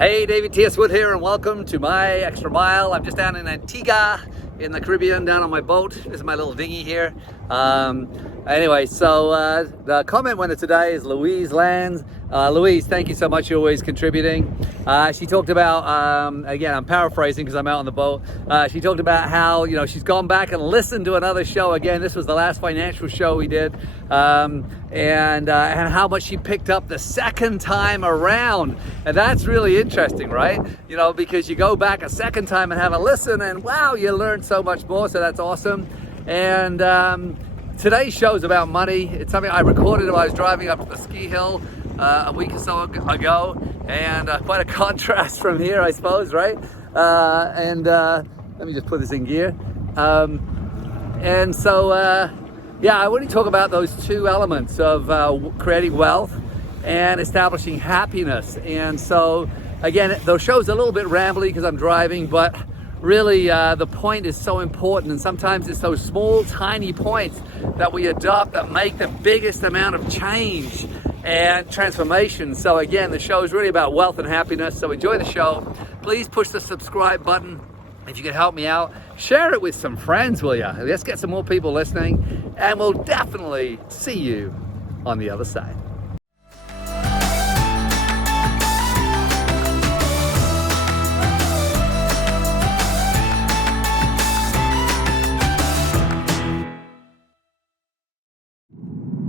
Hey, David T.S. Wood here, and welcome to my extra mile. I'm just down in Antigua in the Caribbean, down on my boat. This is my little dinghy here. Anyway, so the comment winner today is Louise Lands. Louise, thank you so much. You're always contributing. She talked about, again, I'm paraphrasing because I'm out on the boat. She talked about how, she's gone back and listened to another show. Again, this was the last financial show we did. And how much she picked up the second time around. And that's really interesting, right? Because you go back a second time and have a listen and wow, you learn so much more. So that's awesome. And today's show is about money. It's something I recorded while I was driving up to the ski hill a week or so ago. And quite a contrast from here, I suppose, right? Let me just put this in gear. Yeah, I want to talk about those two elements of creating wealth and establishing happiness. And so, again, those shows are a little bit rambly because I'm driving, but really the point is so important. And sometimes it's those small, tiny points that we adopt that make the biggest amount of change and transformation. So again, the show is really about wealth and happiness. So enjoy the show. Please push the subscribe button. If you could help me out, share it with some friends, will you? Let's get some more people listening, and we'll definitely see you on the other side.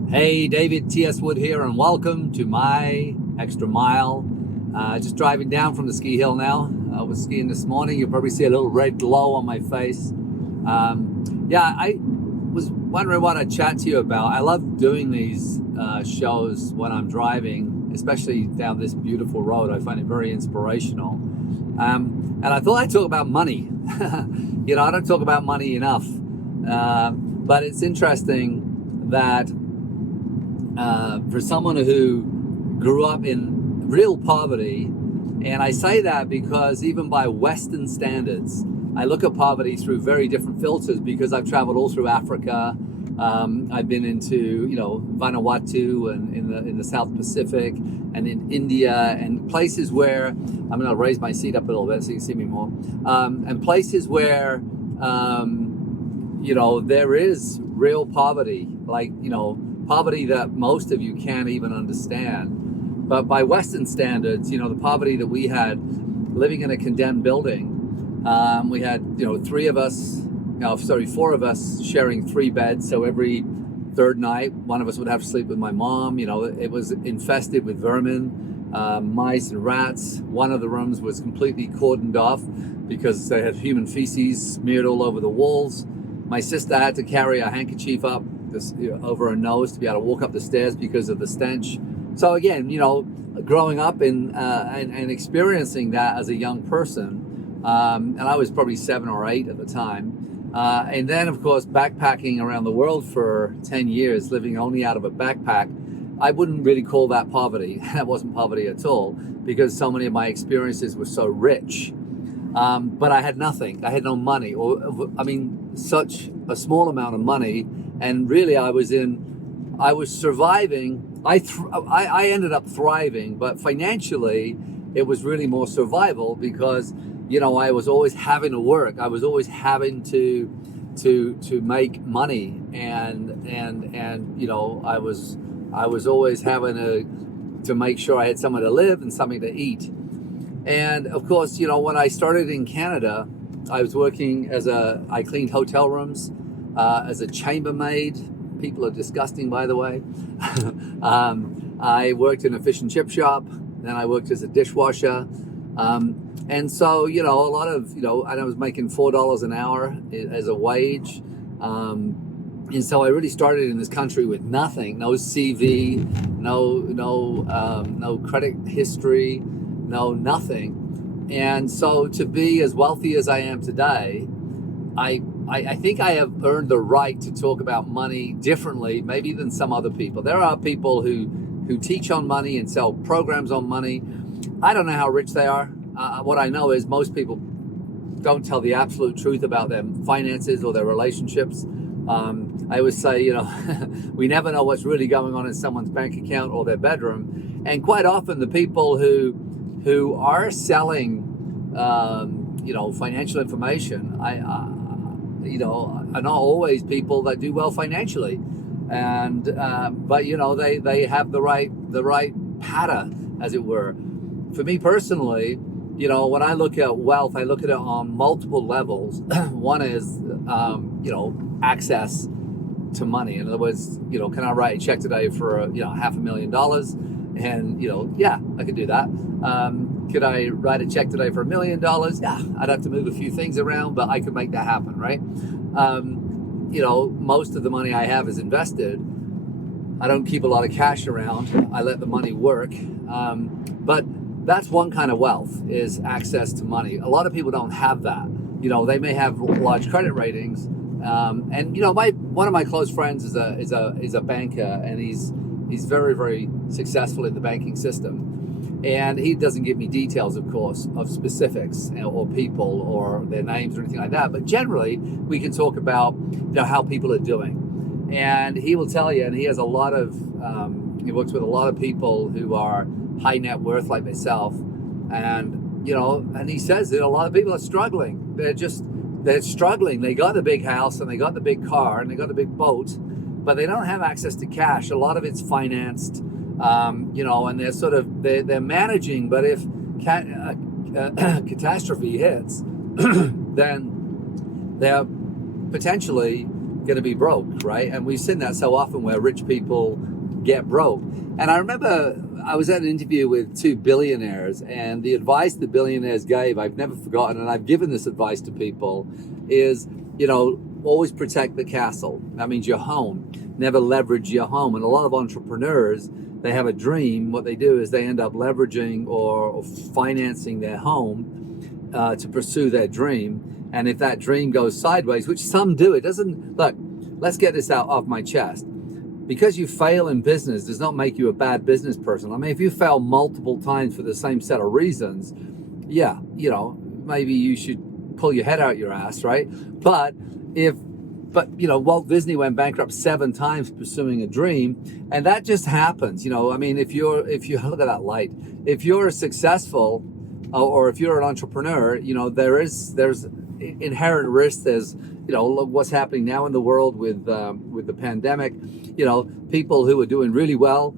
Hey, David T.S. Wood here, and welcome to my extra mile. Just driving down from the ski hill now. I was skiing this morning. You'll probably see a little red glow on my face. I was wondering what I'd chat to you about. I love doing these shows when I'm driving, especially down this beautiful road. I find it very inspirational. And I thought I'd talk about money. I don't talk about money enough. But it's interesting that for someone who grew up in real poverty, and I say that because even by Western standards, I look at poverty through very different filters because I've traveled all through Africa. I've been into, Vanuatu and in the South Pacific and in India and places where, I'm going to raise my seat up a little bit so you can see me more, and places where, there is real poverty, poverty that most of you can't even understand. But by Western standards, the poverty that we had living in a condemned building, we had, four of us sharing 3 beds. So every third night, one of us would have to sleep with my mom. It was infested with vermin, mice and rats. One of the rooms was completely cordoned off because they had human feces smeared all over the walls. My sister had to carry a handkerchief up over her nose to be able to walk up the stairs because of the stench. So again, growing up and experiencing that as a young person, and I was probably 7 or 8 at the time, and then of course backpacking around the world for 10 years, living only out of a backpack, I wouldn't really call that poverty. That wasn't poverty at all because so many of my experiences were so rich. But I had nothing. I had no money, such a small amount of money, and really I was surviving. I ended up thriving, but financially it was really more survival because I was always having to work. I was always having to make money, and I was always having to make sure I had somewhere to live and something to eat. And of course, when I started in Canada, I was working I cleaned hotel rooms as a chambermaid. People are disgusting, by the way. I worked in a fish and chip shop. Then I worked as a dishwasher. And so, a lot of, and I was making $4 an hour as a wage. And so I really started in this country with nothing, no CV, no credit history, no nothing. And so to be as wealthy as I am today, I think I have earned the right to talk about money differently, maybe than some other people. There are people who teach on money and sell programs on money. I don't know how rich they are. What I know is most people don't tell the absolute truth about their finances or their relationships. I always say, we never know what's really going on in someone's bank account or their bedroom. And quite often the people who who are selling, financial information, are not always people that do well financially, and but they have the right pattern, as it were. For me personally, when I look at wealth, I look at it on multiple levels. One is access to money. In other words, can I write a check today for $500,000? And yeah, I could do that. Could I write a check today for $1 million? Yeah, I'd have to move a few things around, but I could make that happen, right? Most of the money I have is invested. I don't keep a lot of cash around. I let the money work. But that's one kind of wealth, is access to money. A lot of people don't have that. They may have large credit ratings. One of my close friends is a banker, and he's very, very successful in the banking system. And he doesn't give me details, of course, of specifics or people or their names or anything like that. But generally, we can talk about how people are doing. And he will tell you, and he has a lot of, he works with a lot of people who are high net worth like myself. And, and he says that a lot of people are struggling. They're struggling. They got the big house and they got the big car and they got the big boat, but they don't have access to cash. A lot of it's financed. And they're managing, but if catastrophe hits, then they're potentially going to be broke, right? And we've seen that so often where rich people get broke. And I remember I was at an interview with two billionaires, and the advice the billionaires gave, I've never forgotten, and I've given this advice to people, is, always protect the castle. That means your home. Never leverage your home. And a lot of entrepreneurs, they have a dream. What they do is they end up leveraging or financing their home to pursue their dream. And if that dream goes sideways, which some do, it doesn't, look, let's get this out off my chest. Because you fail in business does not make you a bad business person. I mean, if you fail multiple times for the same set of reasons, yeah, maybe you should pull your head out your ass, right? But Walt Disney went bankrupt 7 times pursuing a dream, and that just happens. I mean, if you look at that light, if you're successful, or if you're an entrepreneur, there's inherent risk. There's look what's happening now in the world with the pandemic. People who are doing really well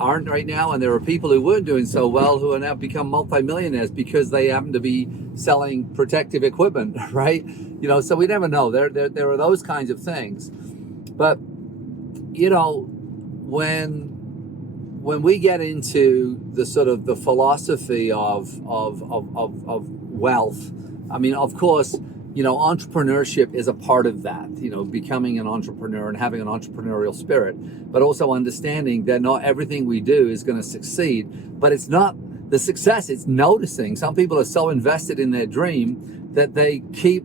aren't right now, and there are people who weren't doing so well who are now become multimillionaires because they happen to be selling protective equipment, right? So we never know. There are those kinds of things. But when we get into the sort of the philosophy of wealth, I mean, of course, entrepreneurship is a part of that, becoming an entrepreneur and having an entrepreneurial spirit, but also understanding that not everything we do is going to succeed. But it's not the success, it's noticing. Some people are so invested in their dream that they keep,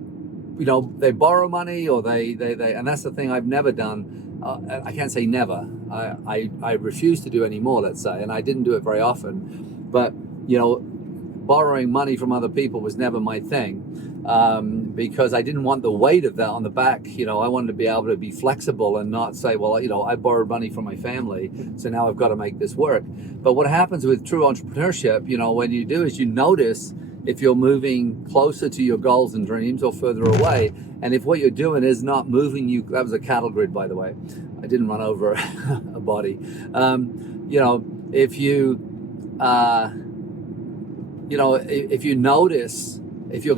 they borrow money, or they and that's the thing I've never done. I can't say never. I refuse to do any more, let's say, and I didn't do it very often. But, borrowing money from other people was never my thing. Because I didn't want the weight of that on the back. I wanted to be able to be flexible and not say, well, I borrowed money from my family, so now I've got to make this work. But what happens with true entrepreneurship, when you do, is you notice if you're moving closer to your goals and dreams or further away. And if what you're doing is not moving you, that was a cattle grid, by the way. I didn't run over a body. If you notice, if you're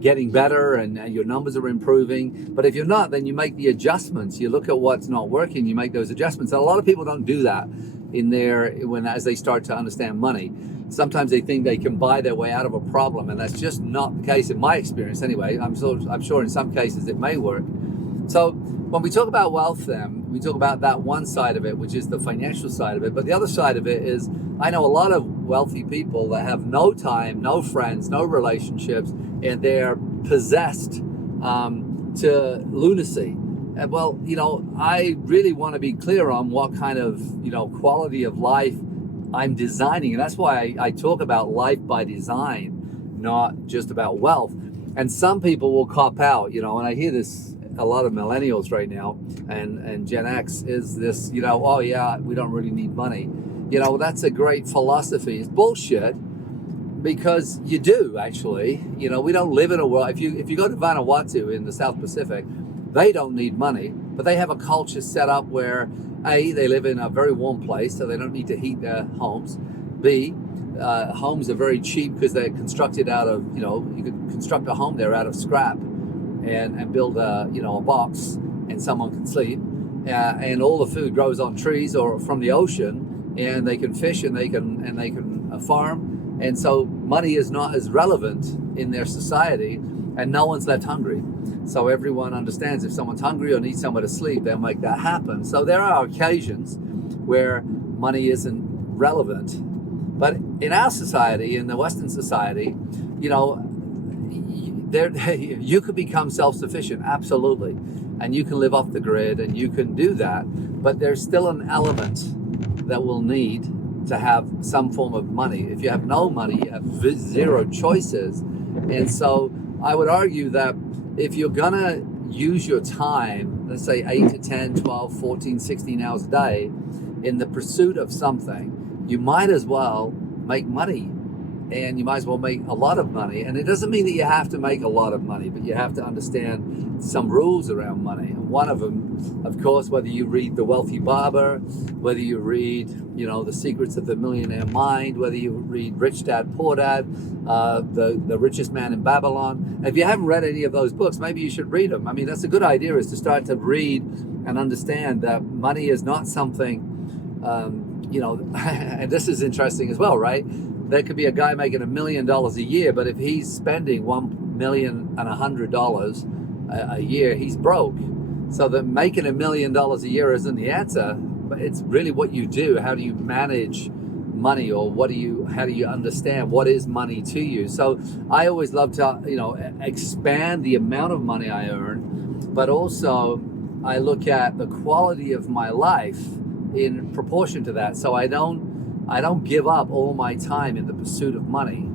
getting better and your numbers are improving, but if you're not, then you make the adjustments. You look at what's not working, you make those adjustments. And a lot of people don't do that as they start to understand money. Sometimes they think they can buy their way out of a problem, and that's just not the case in my experience anyway. I'm sure in some cases it may work. So when we talk about wealth, then we talk about that one side of it, which is the financial side of it. But the other side of it is, I know a lot of wealthy people that have no time, no friends, no relationships, and they're possessed to lunacy. And well, I really want to be clear on what kind of, quality of life I'm designing. And that's why I talk about life by design, not just about wealth. And some people will cop out, and I hear this a lot of millennials right now and Gen X is this, oh yeah, we don't really need money. That's a great philosophy. It's bullshit, because you do actually. We don't live in a world. If you go to Vanuatu in the South Pacific, they don't need money, but they have a culture set up where A, they live in a very warm place, so they don't need to heat their homes. B, homes are very cheap because they're constructed out of, you could construct a home there out of scrap and build a box, and someone can sleep. And all the food grows on trees or from the ocean, and they can fish and they can farm. And so money is not as relevant in their society, and no one's left hungry. So everyone understands if someone's hungry or needs somewhere to sleep, they'll make that happen. So there are occasions where money isn't relevant. But in our society, in the Western society, you could become self-sufficient, absolutely. And you can live off the grid and you can do that. But there's still an element that will need to have some form of money. If you have no money, you have zero choices. And so I would argue that if you're gonna use your time, let's say 8 to 10, 12, 14, 16 hours a day in the pursuit of something, you might as well make money, and you might as well make a lot of money. And it doesn't mean that you have to make a lot of money, but you have to understand some rules around money. And one of them, of course, whether you read The Wealthy Barber, whether you read, The Secrets of the Millionaire Mind, whether you read Rich Dad, Poor Dad, the Richest Man in Babylon. If you haven't read any of those books, maybe you should read them. I mean, that's a good idea, is to start to read and understand that money is not something, and this is interesting as well, right? There could be a guy making $1 million a year, but if he's spending $1,100,000 a year, he's broke. So that making $1 million a year isn't the answer, but it's really what you do. How do you manage money, or how do you understand what is money to you? So I always love to, expand the amount of money I earn, but also I look at the quality of my life in proportion to that. So I don't give up all my time in the pursuit of money.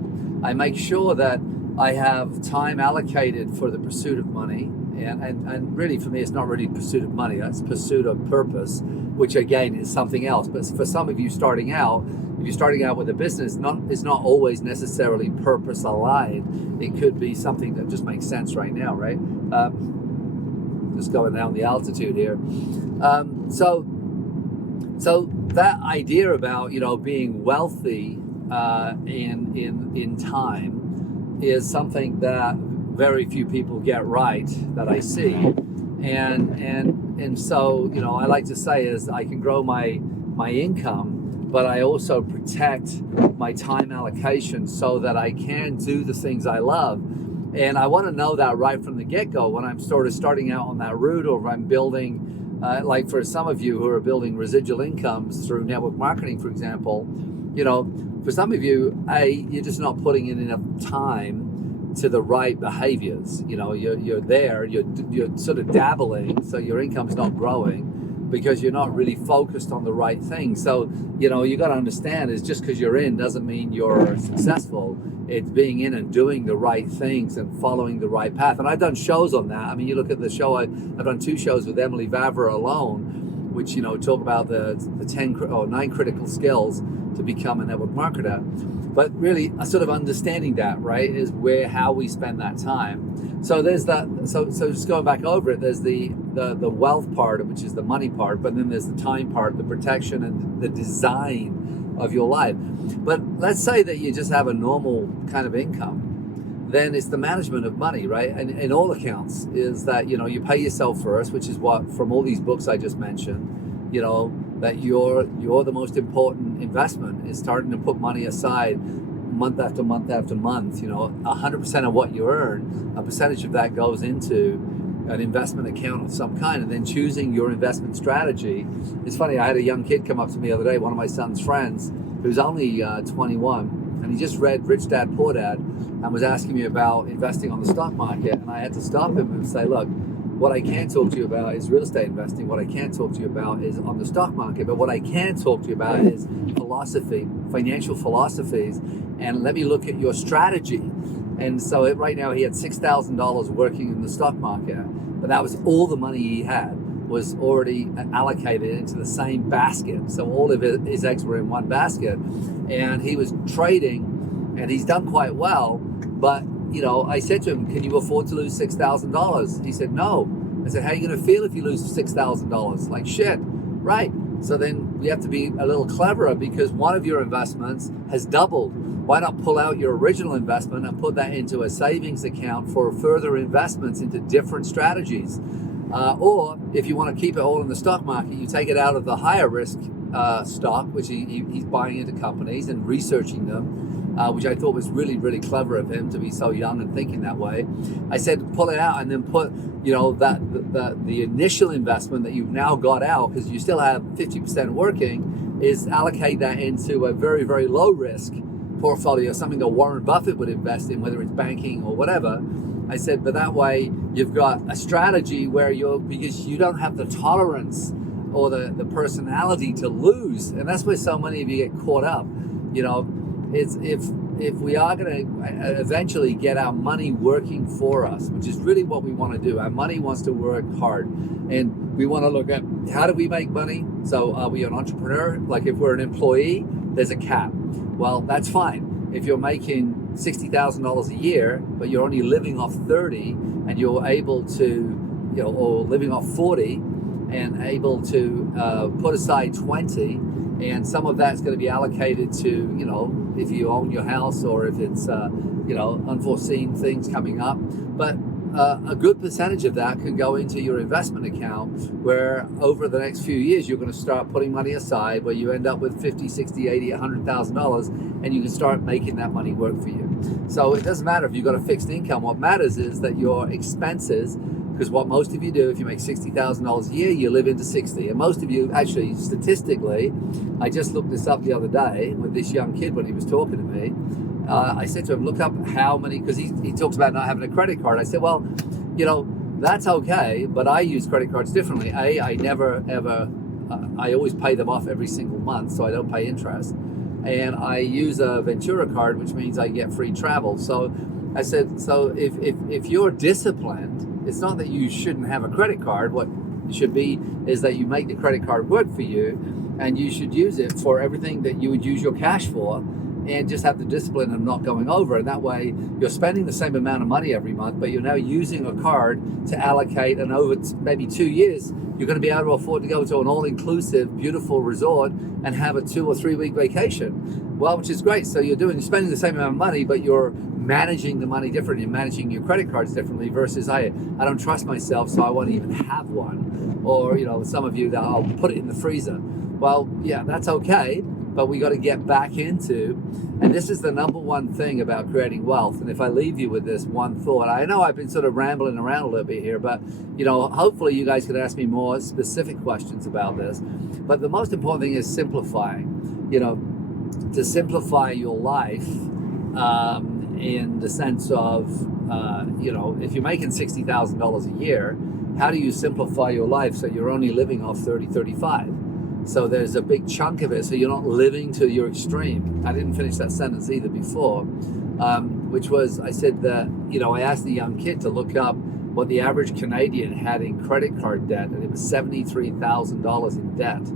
I make sure that I have time allocated for the pursuit of money. And really, for me, it's not really pursuit of money. That's pursuit of purpose, which again is something else. But for some of you starting out, if you're starting out with a business, it's not always necessarily purpose aligned. It could be something that just makes sense right now, right? Just going down the altitude here. So that idea about being wealthy in time is something that very few people get right, that I see, and so I like to say is I can grow my income, but I also protect my time allocation so that I can do the things I love. And I want to know that right from the get-go when I'm sort of starting out on that route, or if I'm building. Like for some of you who are building residual incomes through network marketing, for example, for some of you, you're just not putting in enough time to the right behaviors. You're there, you're sort of dabbling, so your income's not growing because you're not really focused on the right thing. So, you got to understand is just because you're in doesn't mean you're successful. It's being in and doing the right things and following the right path. And I've done shows on that. I mean, you look at the show, I've done 2 shows with Emily Vavra alone, which, talk about the 9 critical skills to become a network marketer. But really, sort of understanding that, right, is how we spend that time. So there's that. So just going back over it, there's the wealth part, which is the money part, but then there's the time part, the protection and the design of your life. But let's say that you just have a normal kind of income, then it's the management of money, right? And in all accounts is that, you pay yourself first, which is what, from all these books I just mentioned, that you're the most important investment is starting to put money aside month after month after month. 100% of what you earn, a percentage of that goes into an investment account of some kind, and then choosing your investment strategy. It's funny, I had a young kid come up to me the other day, one of my son's friends, who's only 21, and he just read Rich Dad, Poor Dad, and was asking me about investing on the stock market. And I had to stop him and say, look, what I can't talk to you about is real estate investing. What I can't talk to you about is on the stock market. But what I can talk to you about is philosophy, financial philosophies, and let me look at your strategy. And so right now he had $6,000 working in the stock market, but that was all the money he had. was already allocated into the same basket. So all of his eggs were in one basket, and he was trading, and he's done quite well. But I said to him, "Can you afford to lose $6,000?" He said, "No." I said, "How are you going to feel if you lose $6,000? Like shit, right?" So then we have to be a little cleverer, because one of your investments has doubled. Why not pull out your original investment and put that into a savings account for further investments into different strategies? Or if you want to keep it all in the stock market, you take it out of the higher risk stock, which he's buying into companies and researching them, which I thought was really, really clever of him to be so young and thinking that way. I said, pull it out and then put, the initial investment that you've now got out, because you still have 50% working, is allocate that into a very, very low risk portfolio, something that Warren Buffett would invest in, whether it's banking or whatever. I said, but that way you've got a strategy where because you don't have the tolerance or the personality to lose. And that's where so many of you get caught up. It's if we are going to eventually get our money working for us, which is really what we want to do. Our money wants to work hard, and we want to look at how do we make money. So are we an entrepreneur? Like if we're an employee, there's a cap. Well, that's fine. If you're making $60,000 a year, but you're only living off 30, and you're able to, or living off 40, and able to put aside 20, and some of that's going to be allocated to, if you own your house, or if it's, unforeseen things coming up. But a good percentage of that can go into your investment account, where over the next few years, you're going to start putting money aside, where you end up with $50, $60, $80, $100,000, and you can start making that money work for you. So it doesn't matter if you've got a fixed income. What matters is that your expenses, because what most of you do, if you make $60,000 a year, you live into 60. And most of you, actually, statistically, I just looked this up the other day with this young kid when he was talking to me. I said to him, look up how many, because he talks about not having a credit card. I said, well, that's okay, but I use credit cards differently. I never, ever, I always pay them off every single month, so I don't pay interest. And I use a Ventura card, which means I get free travel. So I said, so if you're disciplined, it's not that you shouldn't have a credit card. What it should be is that you make the credit card work for you, and you should use it for everything that you would use your cash for, and just have the discipline of not going over. And that way you're spending the same amount of money every month, but you're now using a card to allocate, and over maybe 2 years, you're going to be able to afford to go to an all-inclusive, beautiful resort and have a 2 or 3 week vacation. Well, which is great. So you're spending the same amount of money, but you're managing the money differently, you're managing your credit cards differently, versus I don't trust myself, so I won't even have one. Or, some of you that I'll put it in the freezer. Well, yeah, that's okay. But we got to get back into, and this is the number one thing about creating wealth. And if I leave you with this one thought, I know I've been sort of rambling around a little bit here, but hopefully you guys can ask me more specific questions about this. But the most important thing is simplifying. To simplify your life in the sense of, if you're making $60,000 a year, how do you simplify your life so you're only living off 30, 35? So there's a big chunk of it, so you're not living to your extreme. I didn't finish that sentence either before, which was, I said that, I asked the young kid to look up what the average Canadian had in credit card debt, and it was $73,000 in debt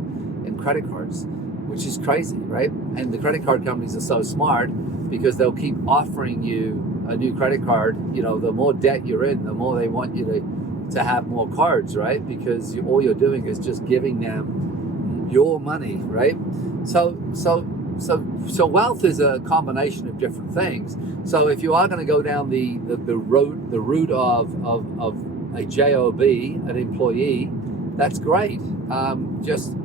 in credit cards, which is crazy, right? And the credit card companies are so smart, because they'll keep offering you a new credit card. The more debt you're in, the more they want you to have more cards, right? Because all you're doing is just giving them your money, right? So wealth is a combination of different things. So if you are going to go down the route of a job, an employee, that's great. Just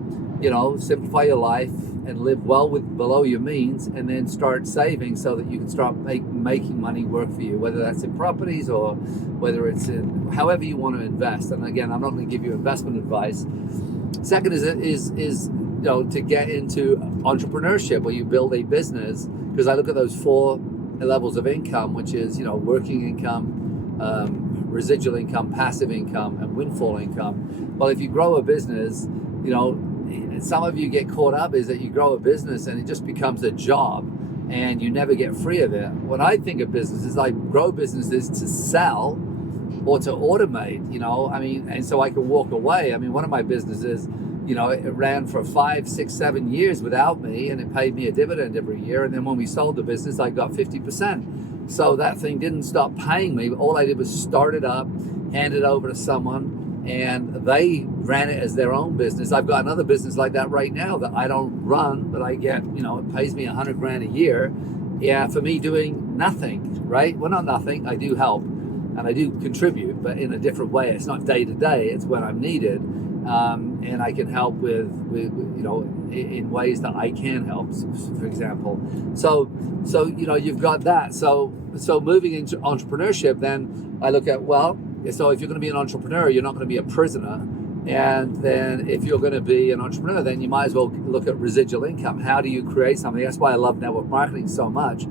simplify your life and live well below your means, and then start saving so that you can start making money work for you, whether that's in properties or whether it's in however you want to invest. And again, I'm not going to give you investment advice. Second is to get into entrepreneurship, where you build a business, because I look at those 4 levels of income, which is working income, residual income, passive income, and windfall income. Well, if you grow a business, some of you get caught up is that you grow a business and it just becomes a job and you never get free of it. When I think of businesses, I grow businesses to sell or to automate, and so I can walk away. I mean, one of my businesses, it ran for 5, 6, 7 years without me, and it paid me a dividend every year. And then when we sold the business, I got 50%. So that thing didn't stop paying me. All I did was start it up, hand it over to someone, and they ran it as their own business. I've got another business like that right now that I don't run, but I get, it pays me $100,000 a year. Yeah, for me doing nothing, right? Well, not nothing. I do help and I do contribute, but in a different way. It's not day to day. It's when I'm needed. And I can help with in ways that I can help, for example. So you've got that. So moving into entrepreneurship, then I look at, so if you're going to be an entrepreneur, you're not going to be a prisoner. And then if you're going to be an entrepreneur, then you might as well look at residual income. How do you create something? That's why I love network marketing so much.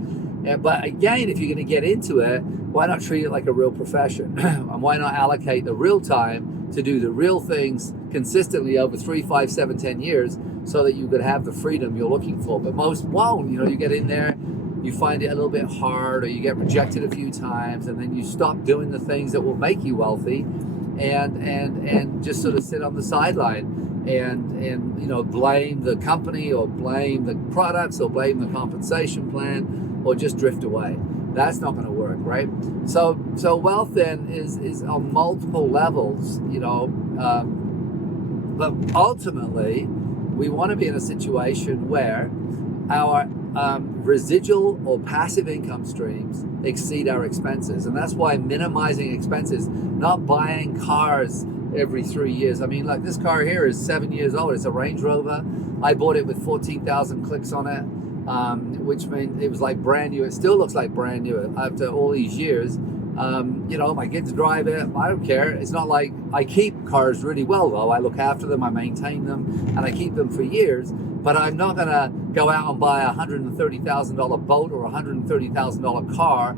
But again, if you're going to get into it, why not treat it like a real profession? And why not allocate the real time to do the real things consistently over 3, 5, 7, 10 years so that you could have the freedom you're looking for? But most won't. You get in there, you find it a little bit hard, or you get rejected a few times, and then you stop doing the things that will make you wealthy, and just sort of sit on the sideline and blame the company, or blame the products, or blame the compensation plan, or just drift away. That's not going to work, right? So wealth then is on multiple levels, but ultimately we want to be in a situation where our residual or passive income streams exceed our expenses. And that's why minimizing expenses, not buying cars every 3 years. I mean, like this car here is 7 years old. It's a Range Rover. I bought it with 14,000 clicks on it, which means it was like brand new. It still looks like brand new after all these years. My kids drive it. I don't care. It's not like I keep cars really well, though. I look after them, I maintain them, and I keep them for years. But I'm not going to go out and buy a $130,000 boat or a $130,000 car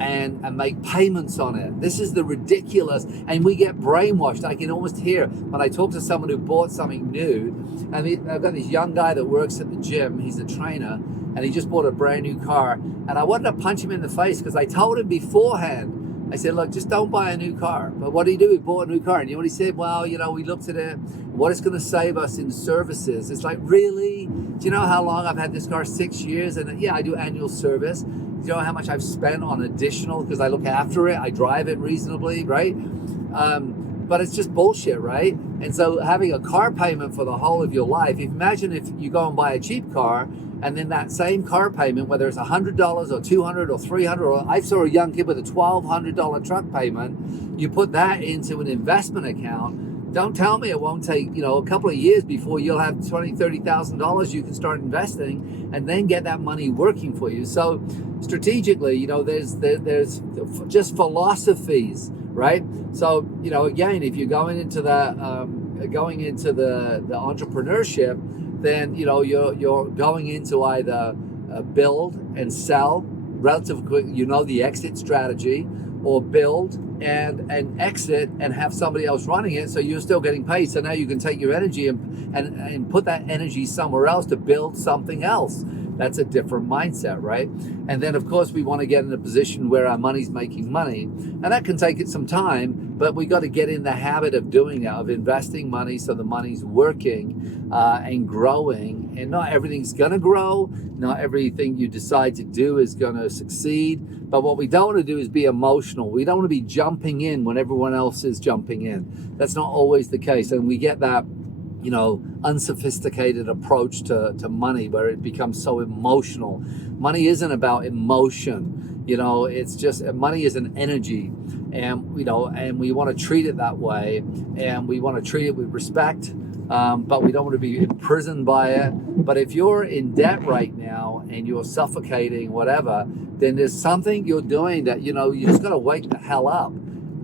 and make payments on it. This is the ridiculous, and we get brainwashed. I can almost hear when I talk to someone who bought something new, and I've got this young guy that works at the gym. He's a trainer, and he just bought a brand new car, and I wanted to punch him in the face because I told him beforehand. I said, look, just don't buy a new car. But what did he do? He bought a new car. And you know what he said? Well, we looked at it. What it's going to save us in services. It's like, really? Do you know how long I've had this car? 6 years. And yeah, I do annual service. Do you know how much I've spent on additional? Because I look after it. I drive it reasonably, right? But it's just bullshit, right? And so having a car payment for the whole of your life, imagine if you go and buy a cheap car, and then that same car payment, whether it's $100 or $200 or $300, or I saw a young kid with a $1,200 truck payment, you put that into an investment account. Don't tell me it won't take, a couple of years before you'll have $20,000, $30,000 you can start investing and then get that money working for you. So strategically, there's just philosophies, right? So, again, if you're going into the entrepreneurship, then you're going into either build and sell relatively quick, the exit strategy, or build and exit and have somebody else running it, so you're still getting paid. So now you can take your energy and put that energy somewhere else to build something else. That's a different mindset, right? And then, of course, we want to get in a position where our money's making money. And that can take it some time, but we got to get in the habit of doing that, of investing money so the money's working and growing. And not everything's going to grow. Not everything you decide to do is going to succeed. But what we don't want to do is be emotional. We don't want to be jumping in when everyone else is jumping in. That's not always the case. And we get that unsophisticated approach to money where it becomes so emotional. Money isn't about emotion. It's just, money is an energy, and we want to treat it that way, and we want to treat it with respect, but we don't want to be imprisoned by it. But if you're in debt right now and you're suffocating, whatever, then there's something you're doing that, you just got to wake the hell up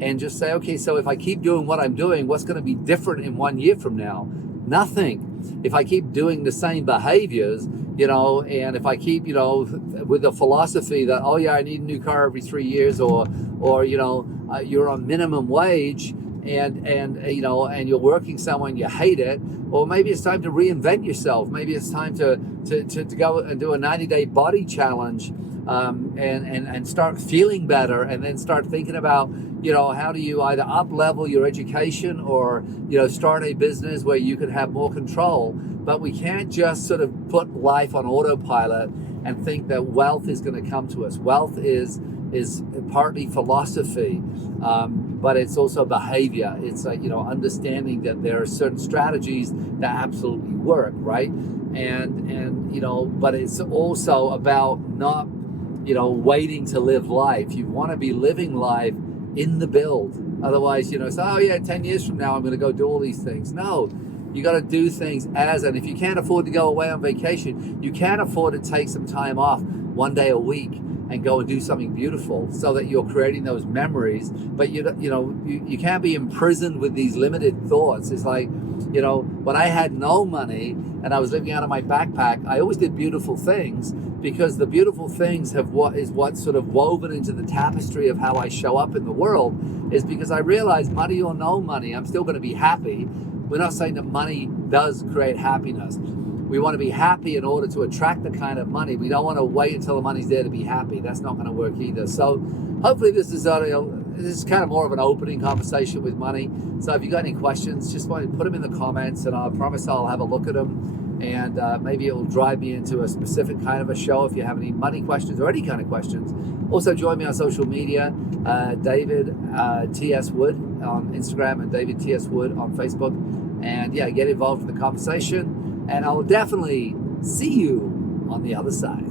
and just say, okay, so if I keep doing what I'm doing, what's going to be different in 1 year from now? Nothing. If I keep doing the same behaviors, and if I keep, with the philosophy that, oh yeah, I need a new car every 3 years, or you're on minimum wage and you're working somewhere and you hate it, or maybe it's time to reinvent yourself. Maybe it's time to go and do a 90-day body challenge, and start feeling better, and then start thinking about, how do you either up level your education or, start a business where you can have more control. But we can't just sort of put life on autopilot and think that wealth is going to come to us. Wealth is partly philosophy, but it's also behavior. It's like, understanding that there are certain strategies that absolutely work, right? But it's also about not, waiting to live life. You want to be living life in the build. Otherwise, it's, 10 years from now, I'm going to go do all these things. No, you got to do things and if you can't afford to go away on vacation, you can't afford to take some time off one day a week and go and do something beautiful, so that you're creating those memories. But you can't be imprisoned with these limited thoughts. It's like, when I had no money and I was living out of my backpack, I always did beautiful things, because the beautiful things what's sort of woven into the tapestry of how I show up in the world, is because I realized, money or no money, I'm still going to be happy. We're not saying that money does create happiness. We want to be happy in order to attract the kind of money. We don't want to wait until the money's there to be happy. That's not going to work either. So hopefully this is kind of more of an opening conversation with money. So if you got any questions, just put them in the comments, and I promise I'll have a look at them. And maybe it will drive me into a specific kind of a show if you have any money questions or any kind of questions. Also join me on social media, David T.S. Wood on Instagram and David T.S. Wood on Facebook. And get involved in the conversation. And I'll definitely see you on the other side.